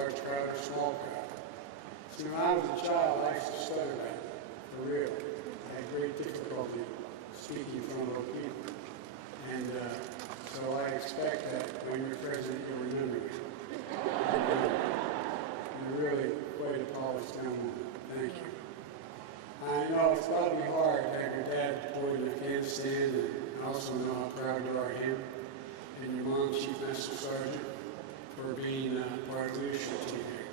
large crowd or small crowd. So when I was a child, I used to stutter that, for real. I had great difficulty speaking in front of other people. And so I expect that when you're president, you'll remember me. You're really quite a polished gentleman. Thank you. I know it's got to be hard to have your dad deployed in Afghanistan, and I also know how proud you are of him and your mom, Chief Master Sergeant, for being part of the leadership team here.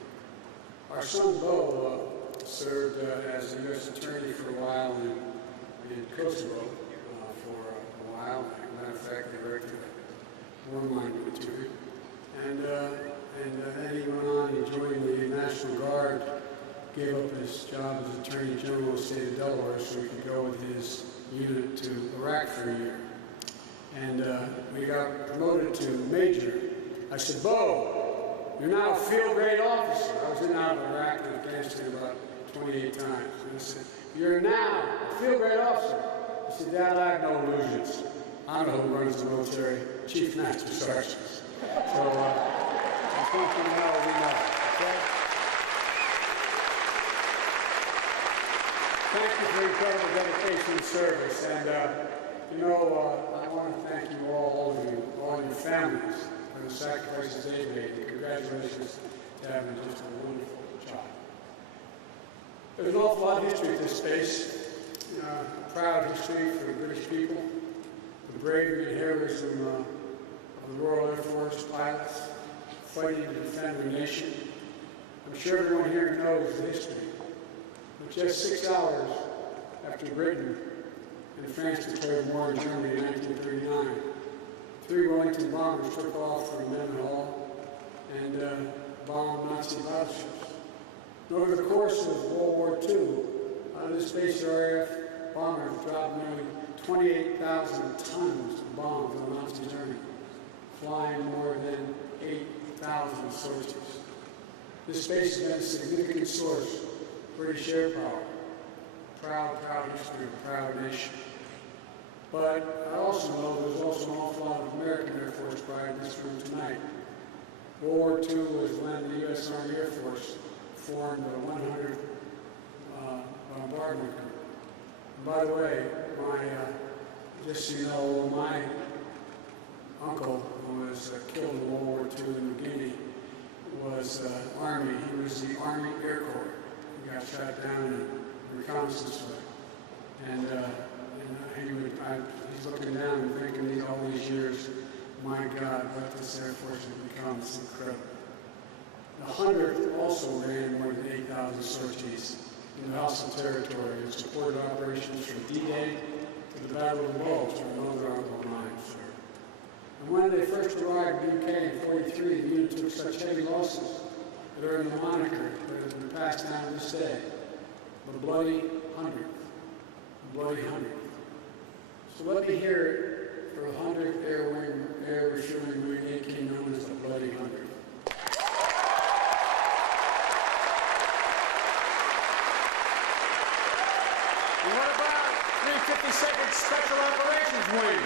Our son, Bo, served as a U.S. attorney for a while in Kosovo for a while. As a matter of fact, they erected a war monument to him. And then he went on, he joined the National Guard, gave up his job as Attorney General of the state of Delaware so he could go with his unit to Iraq for a year. And we got promoted to Major. I said, Bo, you're now a field grade officer. I was in and out of Iraq and Afghanistan about 28 times. And I said, you're now a field grade officer. He said, Dad, I have no illusions. I know who runs the military, Chief Master Sergeants. So that's one thing we know. Okay? Thank you for your incredible dedication and service. And, I want to thank you all your families, for the sacrifices they've made. And congratulations to having just a wonderful child. There's an awful lot of history to this space. Proud history for the British people, the bravery and heroism of the Royal Air Force pilots fighting to defend their nation. I'm sure everyone here knows the history. But just 6 hours after Britain and France declared war in Germany in 1939, 3 Wellington bombers took off from Mildenhall and bombed Nazi battleships. And over the course of World War II, this base RAF bombers dropped nearly 28,000 tons of bombs on the Nazi Germany, flying more than 8,000 sorties. This base has been a significant source of British air power. Proud history of a proud nation. But I also know there's also an awful lot of American Air Force pride in this room tonight. World War II was when the U.S. Army Air Force formed the 100th Bombardment Group. And by the way, just so you know, my uncle, who was killed in World War II in New Guinea, was Army. He was the Army Air Corps. He got shot down in a reconnaissance flight. And he's looking down and thinking all these years, my God, what this Air Force has become. It's incredible. The 100th also ran more than 8,000 sorties in the hostile territory and supported operations from D-Day to the Battle of the Bulge and other honorable mines. And when they first arrived in the UK in 1943, the unit took such heavy losses that earned the moniker that has been passed down to this day, the Bloody 100th. The Bloody 100th. So let me hear it for the 100th Air Refueling Brigade, known as the Bloody 100th. And what about 352nd Special Operations Wing?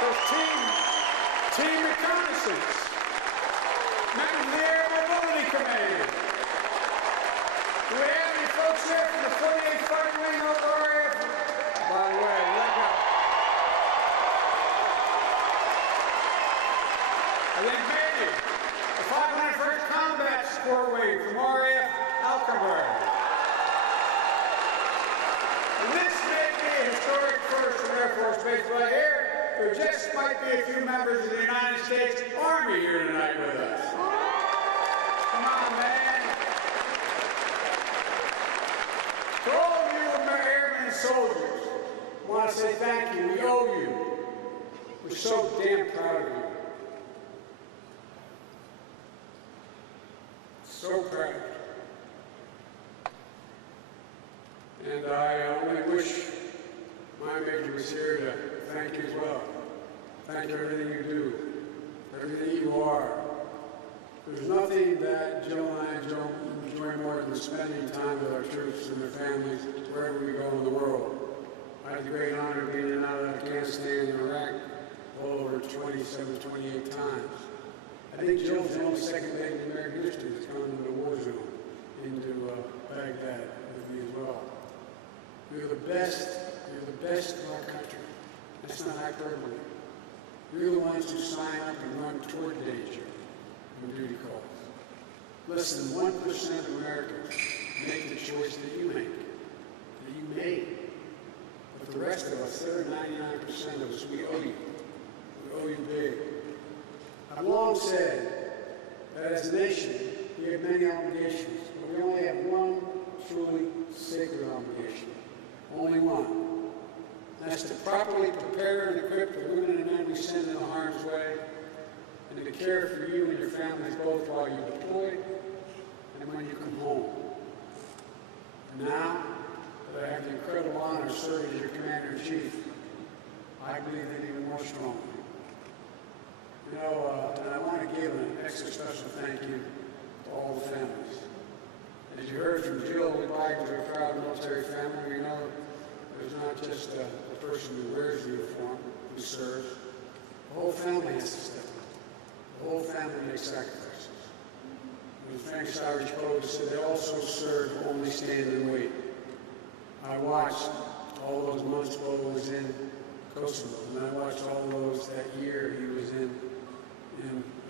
There's Team Reconnaissance, members of the Air Mobility Command. Do we have any folks here from the 48th Fighter Wing over our Air Force? By the way, let go. I think maybe the 501st Combat Support Wing from RAF Alkenburg. And this may be a historic first for Air Force Base right here. There just might be a few members of the United States Army here tonight with us. Come on, man. To all of you airmen and soldiers, I want to say thank you. We owe you. We're so damn proud of you. So proud. And I only wish my major was here to thank you as well. Thank you for everything you do, for everything you are. There's nothing that Jill and I enjoy more than spending time with our troops and their families wherever we go in the world. I had the great honor of being in and out of Afghanistan and Iraq well over 27, 28 times. I I think Jill's the only second lady in American history that's gone into the war zone, into Baghdad with me as well. You're the best of our country. That's not hyperbole. You're the ones who sign up and run toward danger when duty calls. Less than 1% of Americans make the choice that you make, that you made. But the rest of us, the other 99% of us, we owe you. We owe you big. I've long said that as a nation, we have many obligations, but we only have one truly sacred obligation. Only one. That's to properly prepare and equip the women and men we send into harm's way, and to care for you and your families both while you deploy and when you come home. And now that I have the incredible honor of serving as your Commander-in-Chief, I believe that even more strongly. You know, and I want to give an extra special thank you to all the families. As you heard from Jill, we belong to a proud military family. We know there's not just the person who wears the uniform, who serves. The whole family has to step up. The whole family makes sacrifices. As Frank's Irish poet said, they also serve, only stand and wait. I watched all those months Bo was in Kosovo, and I watched all those that year he was in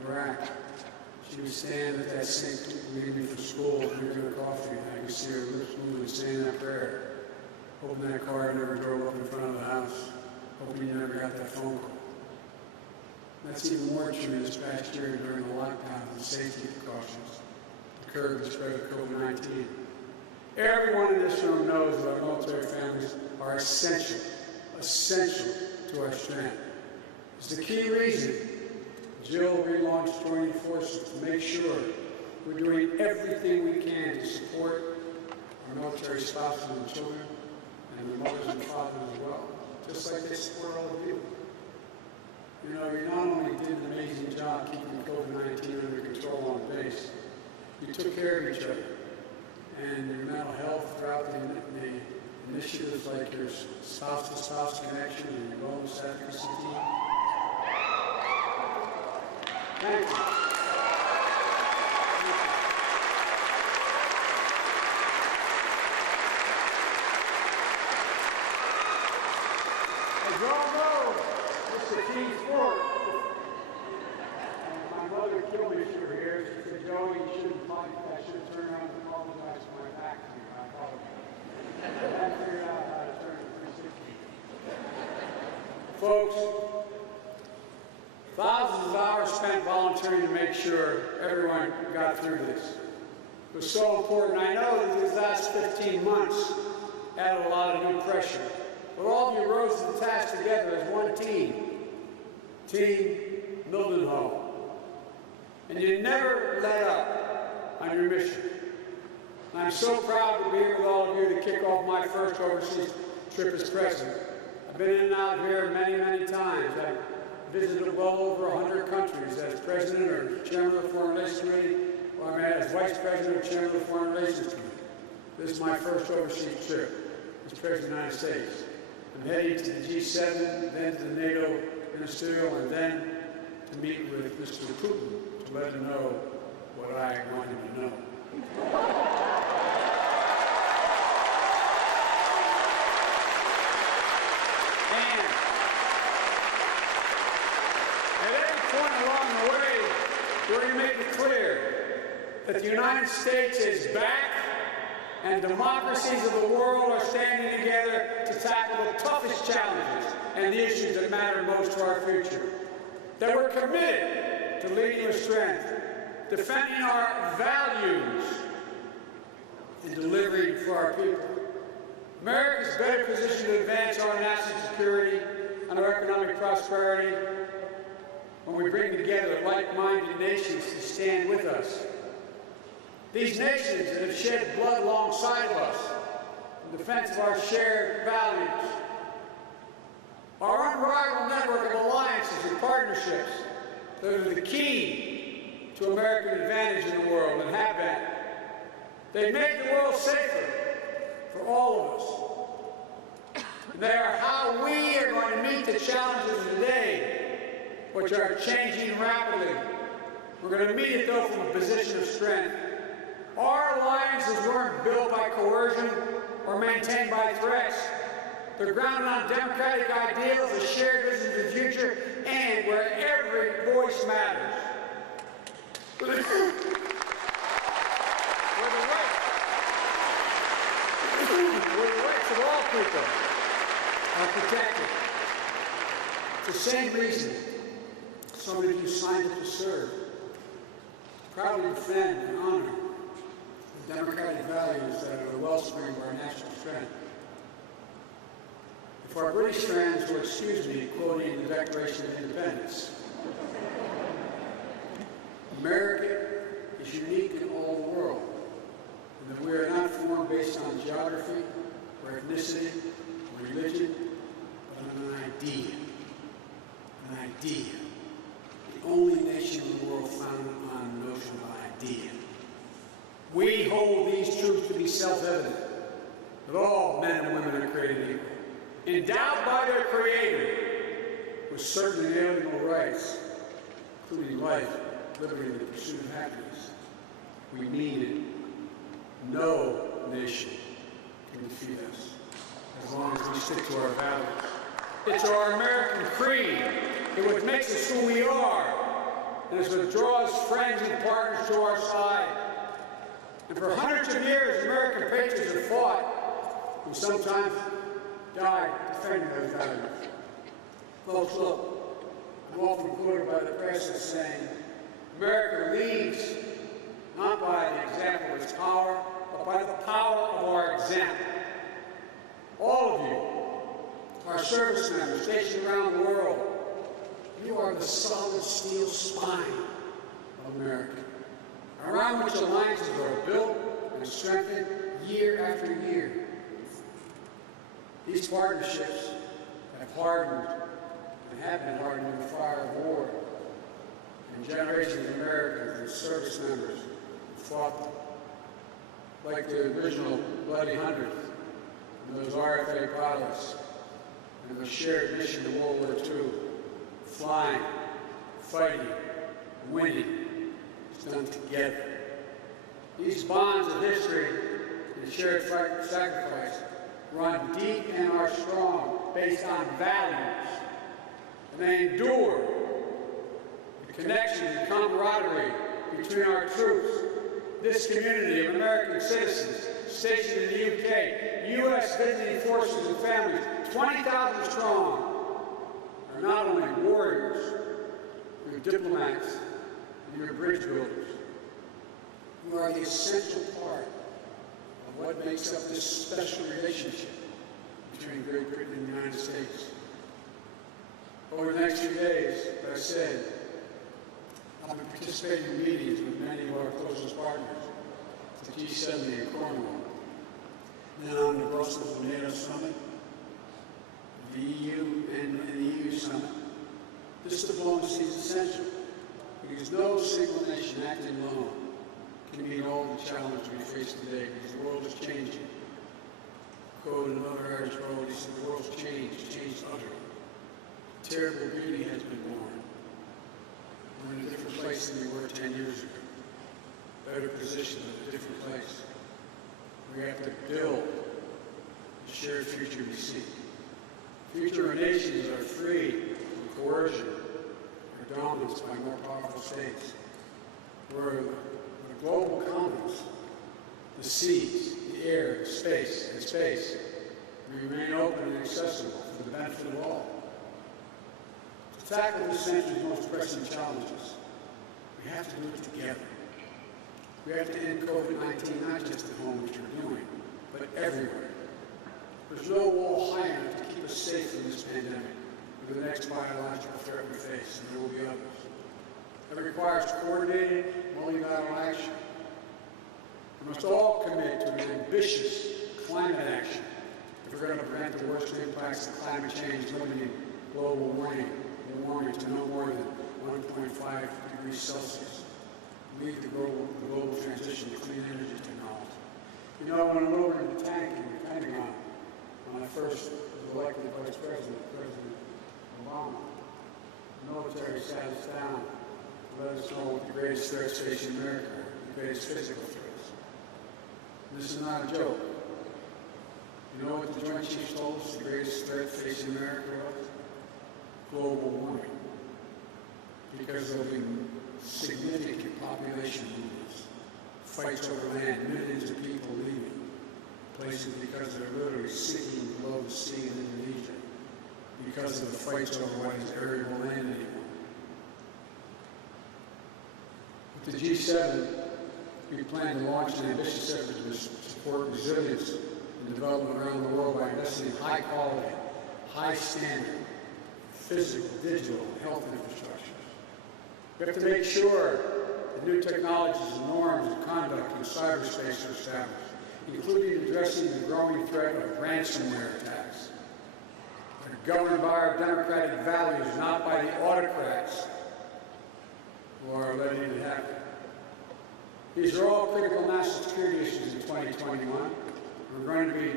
Iraq. She would stand at that sink, leaving me from school, drinking a coffee, and I could see her lips moving, saying that prayer. Hoping that car never drove up in front of the house. Hoping you never got that phone call. That's even more true this past year during the lockdown and safety precautions to curb the spread of COVID-19. Everyone in this room knows that our military families are essential to our strength. It's the key reason Jill relaunched Joining Forces, to make sure we're doing everything we can to support our military spouses and children, and the mothers and fathers as well, just like they support all of you. You know, you not only did an amazing job keeping COVID-19 under control on the base, you took care of each other and your mental health throughout the initiatives like your spouse-to-spouse connection and your wellness advocacy team. Thank you. As you all know, it's a team sport. And my mother killed me if you were here. She said, Joey, you shouldn't fight. I should have turned around and apologized for my back to you. I apologize. And I figured out how to turn it 360. Folks, thousands of hours spent volunteering to make sure everyone got through this. It was so important. I know that these last 15 months added a lot of new pressure. But all of you rose to the task together as one team, Team Mildenhall. And you never let up on your mission. And I'm so proud to be here with all of you to kick off my first overseas trip as president. I've been in and out of here many, many times. I've visited well over 100 countries as president or chairman of the Foreign Relations Committee, or as vice president or chairman of the Foreign Relations Committee. This is my first overseas trip as president of the United States. I'm heading to the G7, then to the NATO ministerial, and then to meet with Mr. Putin to let him know what I want him to know. And at any point along the way, we're going to make it clear that the United States is back, and democracies of the world are standing together to tackle the toughest challenges and the issues that matter most to our future. That we're committed to leading with strength, defending our values, and delivering for our people. America is better positioned to advance our national security and our economic prosperity when we bring together like-minded nations to stand with us. These nations that have shed blood alongside of us in defense of our shared values. Our unrivaled network of alliances and partnerships that are the key to American advantage in the world and have been. They make the world safer for all of us. And they are how we are going to meet the challenges of today, which are changing rapidly. We're going to meet it, though, from a position of strength. Our alliances weren't built by coercion or maintained by threats. They're grounded on democratic ideals, a shared vision for the future, and where every voice matters. Where the rights of all people are protected. For the same reason, so many of you signed up to serve, proudly defend and honor the democratic values that are the wellspring of our national strength. If our British friends will excuse me quoting the Declaration of Independence, America is unique in all the world, and that we are not formed based on geography or ethnicity or religion, but on an idea. An idea. The only nation in the world founded on the notion of idea. We hold these truths to be self-evident, that all men and women are created equal, endowed by their Creator with certain inalienable rights, including life, liberty, and the pursuit of happiness. We mean it. No nation can defeat us as long as we stick to our values. It's our American creed. It's what makes us who we are, and it's what draws friends and partners to our side. And for hundreds of years, American patriots have fought and sometimes died defending those values. Folks, look, I'm often quoted by the press as saying, America leads not by the example of its power, but by the power of our example. All of you, our service members stationed around the world, you are the solid steel spine of America, around which alliances are built and strengthened year after year. These partnerships have hardened and have been hardened in the fire of war, and generations of Americans and service members fought them, like the original Bloody Hundred, and those RFA pilots, and the shared mission of World War II, flying, fighting, winning. It's done together. These bonds of history and shared sacrifice run deep and are strong, based on values, and they endure. The connection and camaraderie between our troops, this community of American citizens stationed in the UK, U.S. visiting forces and families, 20,000 strong, are not only warriors, you're diplomats, and you're bridge builders. You are the essential part of what makes up this special relationship between Great Britain and the United States. Over the next few days, as I said, I'll be participating in meetings with many of our closest partners, the G7 in Cornwall. Then on the Brussels NATO Summit, the EU and the EU Summit. This diplomacy is essential because no single nation acting alone can meet all the challenges we face today because the world is changing. Quote another Irish poet, he said, the world's changed utterly. Terrible beauty has been born. We're in a different place than we were 10 years ago. Better positioned in a different place. We have to build the shared future we seek. Future nations are free from coercion or dominance by more powerful states. We're a global commons. The seas, the air, space, we remain open and accessible for the benefit of all. To tackle this century's most pressing challenges, we have to do it together. We have to end COVID-19 not just at home, which we're doing, but everywhere. There's no wall high enough to keep us safe from this pandemic or the next biological threat we face, and there will be others. That requires coordinated, multilateral action. We must all commit to an ambitious climate action if we're going to prevent the worst impacts of climate change, limiting global warming to no more than 1.5 degrees Celsius. Lead the global transition to clean energy technology. You know, when I went over in the tank in the Pentagon, when I first was elected Vice President, President Obama, the military sat us down, let us know what the greatest threats facing America are, the greatest physical threats. This is not a joke. You know what the Joint Chiefs told us the greatest threat facing America was? Global warming. Because there'll be significant population movements, fights over land, millions of people leaving places because they're literally sinking below the sea in Indonesia because of the fights over what is arable land anymore. With the G7, we plan to launch an ambitious effort to support resilience and development around the world by investing in high quality, high standard, physical, digital, and health infrastructure. We have to make sure that new technologies and norms of conduct in cyberspace are established, including addressing the growing threat of ransomware attacks. They're governed by our democratic values, not by the autocrats who are letting it happen. These are all critical national security issues in 2021. We're going to be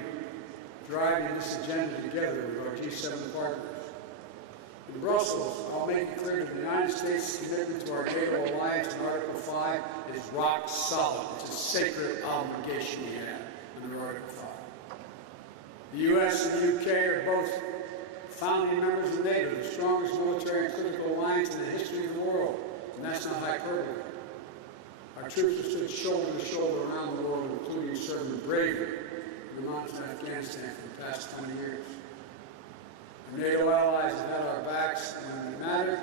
driving this agenda together with our G7 partners. In Brussels, I'll make it clear that the United States' commitment to our NATO alliance in Article 5 is rock solid. It's a sacred obligation we have under Article 5. The U.S. and the U.K. are both founding members of NATO, the strongest military and political alliance in the history of the world, and that's not hyperbole. Our troops have stood shoulder to shoulder around the world, including serving bravely in the mountains of Afghanistan for the past 20 years. Our NATO allies have had our backs when they matter,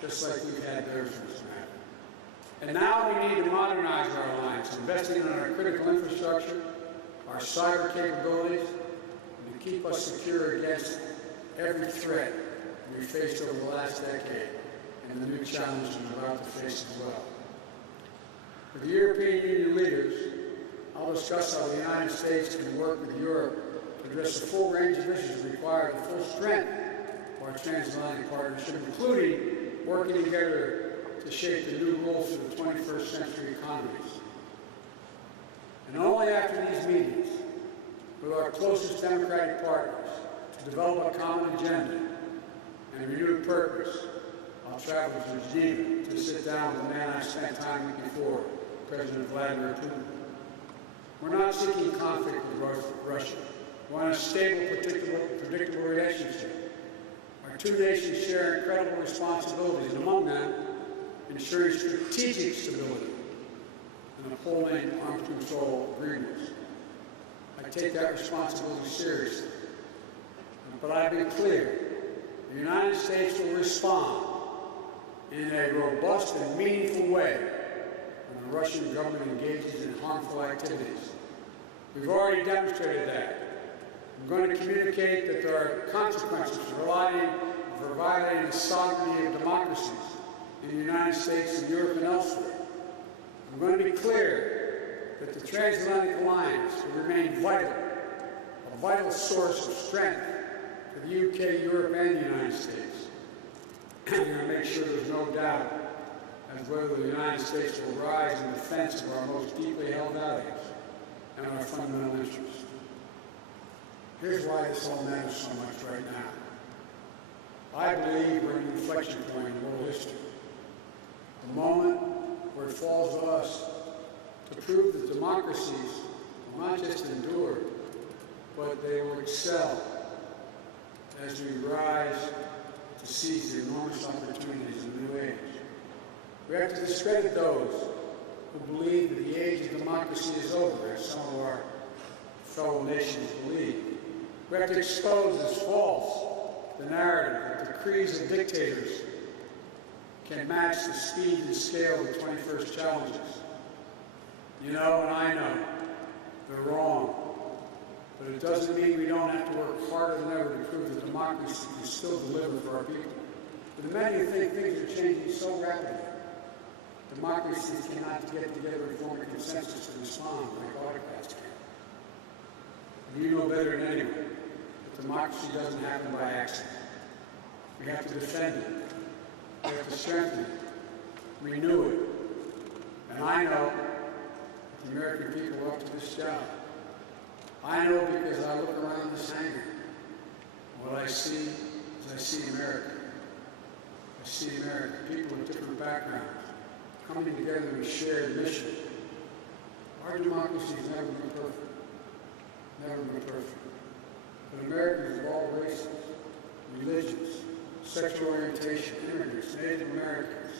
just like we've had theirs when it's mattered. And now we need to modernize our alliance, investing in our critical infrastructure, our cyber capabilities, and to keep us secure against every threat we faced over the last decade and the new challenges we're about to face as well. For the European Union leaders, I'll discuss how the United States can work with Europe to address the full range of issues required the full strength of our transatlantic partnership, including working together to shape the new rules for the 21st century economies. And only after these meetings, with our closest democratic partners, to develop a common agenda and a renewed purpose, I'll travel to Geneva to sit down with the man I spent time with before, President Vladimir Putin. We're not seeking conflict with Russia. We want a stable, predictable relationship. Our two nations share incredible responsibilities, and among them, ensuring strategic stability and upholding arms control agreements. I take that responsibility seriously. But I've been clear, the United States will respond in a robust and meaningful way when the Russian government engages in harmful activities. We've already demonstrated that. I'm going to communicate that there are consequences for violating the sovereignty of democracies in the United States and Europe and elsewhere. I'm going to be clear that the transatlantic alliance will remain vital, a vital source of strength for the UK, Europe, and the United States. I'm going to make sure there's no doubt as whether the United States will rise in defense of our most deeply held values and our fundamental interests. Here's why this all matters so much right now. I believe we're at an inflection point in world history. The moment where it falls to us to prove that democracies will not just endure, but they will excel as we rise to seize the enormous opportunities of the new age. We have to discredit those who believe that the age of democracy is over, as some of our fellow nations believe. We have to expose as false the narrative that the decrees of dictators can match the speed and scale of the 21st challenges. You know, and I know, they're wrong. But it doesn't mean we don't have to work harder than ever to prove that democracy can still deliver for our people. But many think things are changing so rapidly. Democracies cannot get together and form a consensus to respond like autocrats can. You know better than anyone that democracy doesn't happen by accident. We have to defend it. We have to strengthen it, renew it. And I know that the American people are up to this job. I know because I look around this hangar. What I see is I see America. I see America, people with different backgrounds, coming together in a shared mission. Our democracy has never been perfect. Never been perfect. But Americans of all races, religions, sexual orientation, immigrants, Native Americans,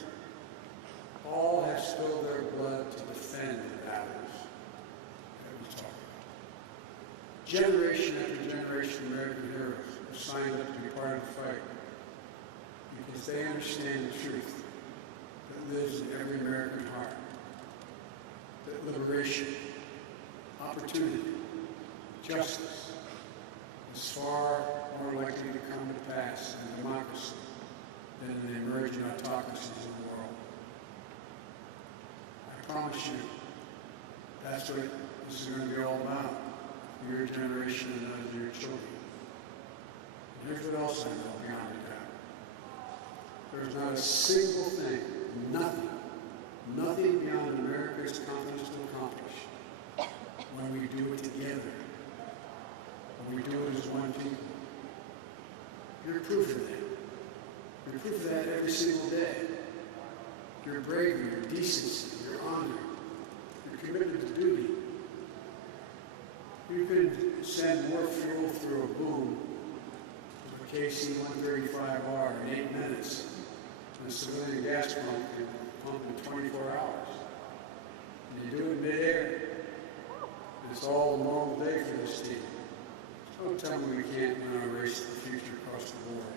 all have spilled their blood to defend the values that we talk about. Generation after generation of American heroes have signed up to be part of the fight because they understand the truth that lives in every American heart. That liberation, opportunity, justice is far more likely to come to pass in democracy than in the emerging autocracies of the world. I promise you, that's what this is going to be all about for your generation and those of your children. And here's what else I know beyond a doubt. There's not a single thing, nothing beyond America's competence to accomplish when we do it together, when we do it as one people. You're proof of that. You're proof of that every single day. Your bravery, your decency, your honor, your commitment to duty. You could send more fuel through a boom with a KC-135R in 8 minutes than a civilian gas pump can pump in 24 hours. And you do it midair. It's all a normal day for this team. Don't tell me we can't win our race to the future across the board.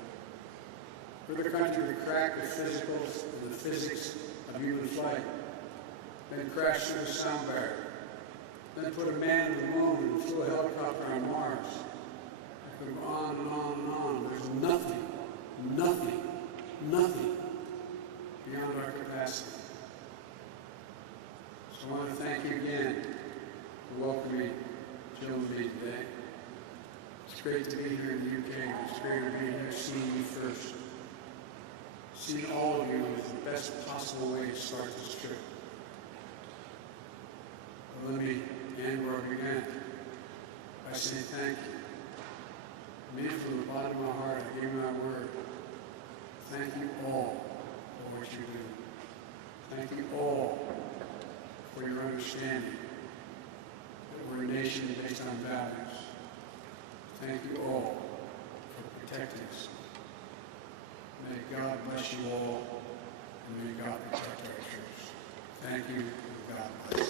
We're the country that cracked the physicals and the physics of human flight, then crashed through the sound barrier, then put a man on the moon and flew a helicopter on Mars. I could go on and on and on. There's nothing beyond our capacity. So I want to thank you again for welcoming Jill and me today. It's great to be here in the UK. It's great to be here seeing you first. Seeing all of you is the best possible way to start this trip. But let me end where I began by saying thank you. Me, from the bottom of my heart, I gave my word. Thank you all for what you do. Thank you all for your understanding that we're a nation based on values. Thank you all for protecting us. May God bless you all, and may God protect our troops. Thank you, and God bless.